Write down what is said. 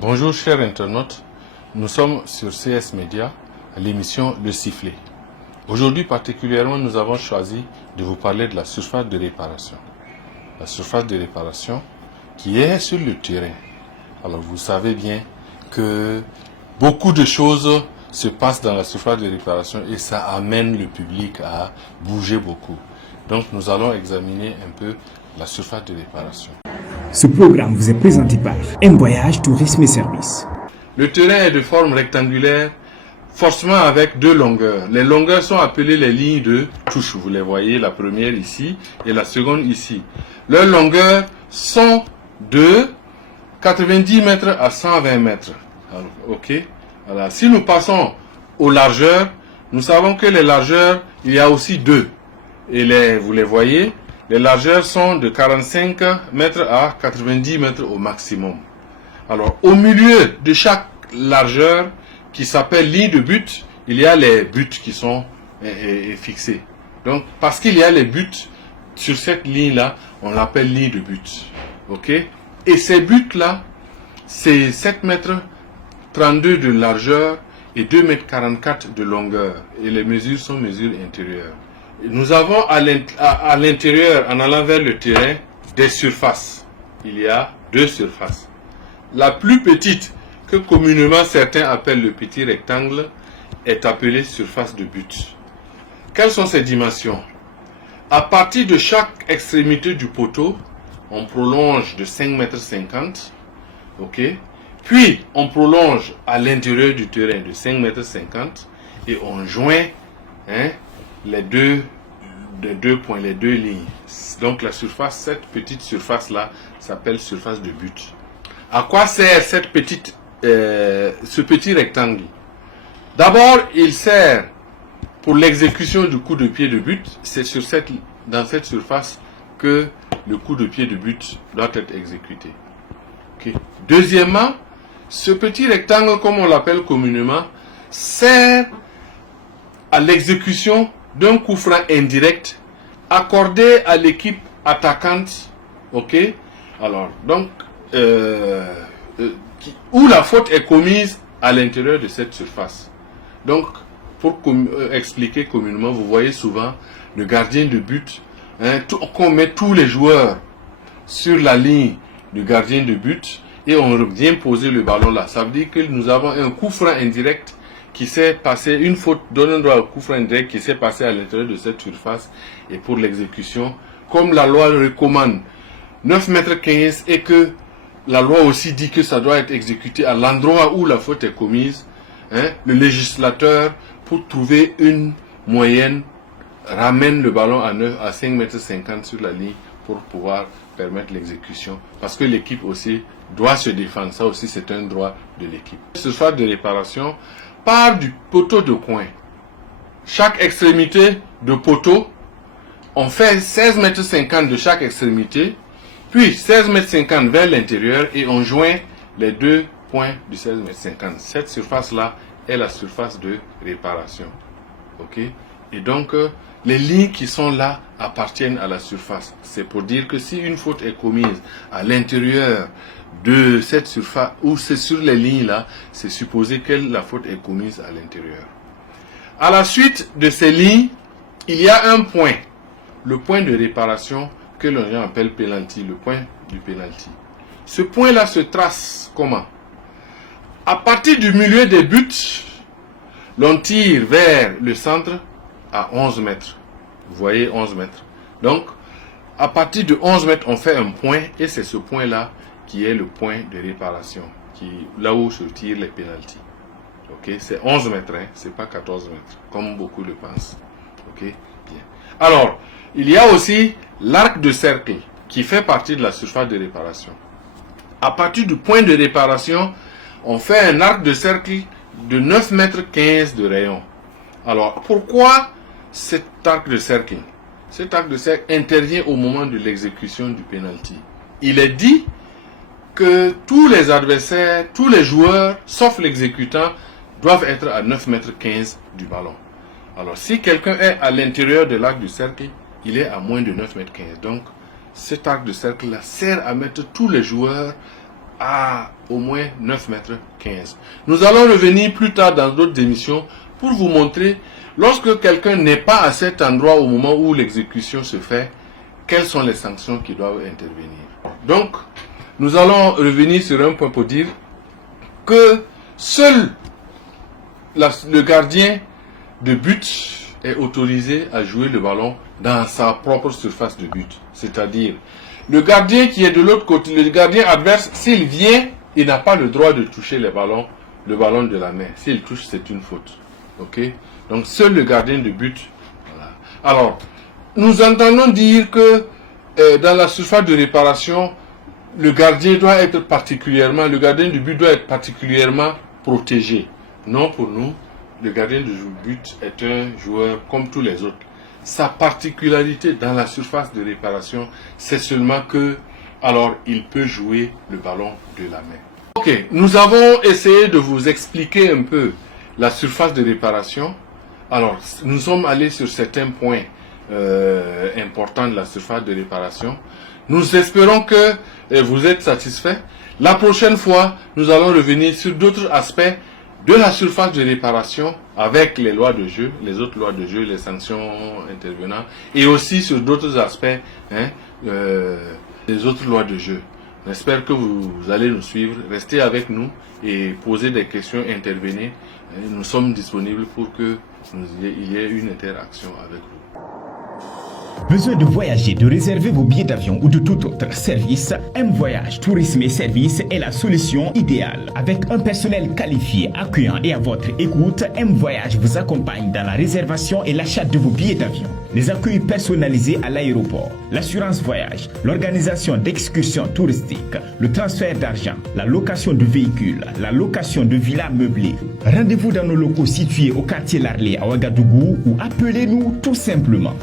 Bonjour chers internautes, nous sommes sur CS Média, à l'émission Le Sifflet. Aujourd'hui particulièrement, nous avons choisi de vous parler de la surface de réparation. La surface de réparation qui est sur le terrain. Alors vous savez bien que beaucoup de choses se passent dans la surface de réparation et ça amène le public à bouger beaucoup. Donc nous allons examiner un peu la surface de réparation. Ce programme vous est présenté par M Voyage Tourisme et Services. Le terrain est de forme rectangulaire, forcément avec deux longueurs. Les longueurs sont appelées les lignes de touche. Vous les voyez, la première ici et la seconde ici. Leurs longueurs sont de 90 mètres à 120 mètres. Alors, ok. Alors, si nous passons aux largeurs, nous savons que les largeurs, il y a aussi deux. Et vous les voyez, les largeurs sont de 45 mètres à 90 mètres au maximum. Alors, au milieu de chaque largeur, qui s'appelle ligne de but, il y a les buts qui sont fixés. Donc, parce qu'il y a les buts sur cette ligne-là, on l'appelle ligne de but. Ok? Et ces buts-là, c'est 7 mètres 32 de largeur et 2 mètres 44 de longueur. Et les mesures sont mesures intérieures. Nous avons à l'intérieur, en allant vers le terrain, des surfaces. Il y a deux surfaces. La plus petite, que communément certains appellent le petit rectangle, est appelée surface de but. Quelles sont ses dimensions? À partir de chaque extrémité du poteau, on prolonge de 5,50 m. Ok? Puis, on prolonge à l'intérieur du terrain de 5,50 m et on joint les deux points, les deux lignes. Donc la surface, cette petite surface-là, s'appelle surface de but. À quoi sert ce petit rectangle? D'abord, il sert pour l'exécution du coup de pied de but. C'est dans cette surface que le coup de pied de but doit être exécuté. Okay. Deuxièmement, ce petit rectangle, comme on l'appelle communément, sert à l'exécution d'un coup franc indirect accordé à l'équipe attaquante, ok? Alors, donc, où la faute est commise à l'intérieur de cette surface. Donc, pour expliquer communément, vous voyez souvent le gardien de but, qu'on met tous les joueurs sur la ligne du gardien de but et on vient poser le ballon là. Ça veut dire que nous avons un coup franc indirect qui s'est passé, une faute donne un droit au coup franc indirect qui s'est passé à l'intérieur de cette surface. Et pour l'exécution, comme la loi le recommande 9,15 m et que la loi aussi dit que ça doit être exécuté à l'endroit où la faute est commise, le législateur, pour trouver une moyenne, ramène le ballon à 5,50 m sur la ligne pour pouvoir permettre l'exécution. Parce que l'équipe aussi doit se défendre. Ça aussi, c'est un droit de l'équipe. Surface de réparation part du poteau de coin. Chaque extrémité de poteau, on fait 16,50 m de chaque extrémité, puis 16,50 m vers l'intérieur et on joint les deux points du 16,50 m. Cette surface-là est la surface de réparation. Ok? Et donc, les lignes qui sont là appartiennent à la surface. C'est pour dire que si une faute est commise à l'intérieur de cette surface, ou c'est sur les lignes là, c'est supposé que la faute est commise à l'intérieur. À la suite de ces lignes, il y a un point, le point de réparation que l'on appelle penalty, le point du penalty. Ce point-là se trace comment? À partir du milieu des buts, l'on tire vers le centre à 11 mètres. Vous voyez 11 mètres. Donc, à partir de 11 mètres, on fait un point et c'est ce point-là qui est le point de réparation, là où se tirent les pénaltys. Ok, c'est 11 mètres, c'est pas 14 mètres, comme beaucoup le pensent. Ok, bien. Alors, il y a aussi l'arc de cercle qui fait partie de la surface de réparation. À partir du point de réparation, on fait un arc de cercle de 9,15 mètres de rayon. Alors, pourquoi cet arc de cercle? Cet arc de cercle intervient au moment de l'exécution du penalty. Il est dit que tous les adversaires, tous les joueurs, sauf l'exécutant, doivent être à 9,15 mètres du ballon. Alors, si quelqu'un est à l'intérieur de l'arc du cercle, il est à moins de 9,15 mètres. Donc, cet arc de cercle-là sert à mettre tous les joueurs à au moins 9 mètres 15. Nous allons revenir plus tard dans d'autres émissions pour vous montrer, lorsque quelqu'un n'est pas à cet endroit au moment où l'exécution se fait, quelles sont les sanctions qui doivent intervenir. Donc, nous allons revenir sur un point pour dire que seul le gardien de but est autorisé à jouer le ballon dans sa propre surface de but. C'est-à-dire, le gardien qui est de l'autre côté, le gardien adverse, s'il vient, il n'a pas le droit de toucher le ballon de la main. S'il touche, c'est une faute. Ok? Donc, seul le gardien de but. Voilà. Alors, nous entendons dire que dans la surface de réparation, le gardien de but doit être particulièrement protégé. Non, pour nous, le gardien de but est un joueur comme tous les autres. Sa particularité dans la surface de réparation, c'est seulement que, alors, il peut jouer le ballon de la main. Ok, nous avons essayé de vous expliquer un peu la surface de réparation. Alors, nous sommes allés sur certains points importants de la surface de réparation. Nous espérons que vous êtes satisfaits. La prochaine fois, nous allons revenir sur d'autres aspects de la surface de réparation avec les lois de jeu, les autres lois de jeu, les sanctions intervenant, et aussi sur d'autres aspects des autres lois de jeu. J'espère que vous allez nous suivre, restez avec nous et posez des questions, intervenez. Nous sommes disponibles pour que il y ait une interaction avec vous. Besoin de voyager, de réserver vos billets d'avion ou de tout autre service, M-Voyage Tourisme et Services est la solution idéale. Avec un personnel qualifié, accueillant et à votre écoute, M-Voyage vous accompagne dans la réservation et l'achat de vos billets d'avion. Les accueils personnalisés à l'aéroport, l'assurance voyage, l'organisation d'excursions touristiques, le transfert d'argent, la location de véhicules, la location de villas meublées. Rendez-vous dans nos locaux situés au quartier Larlé à Ouagadougou ou appelez-nous tout simplement.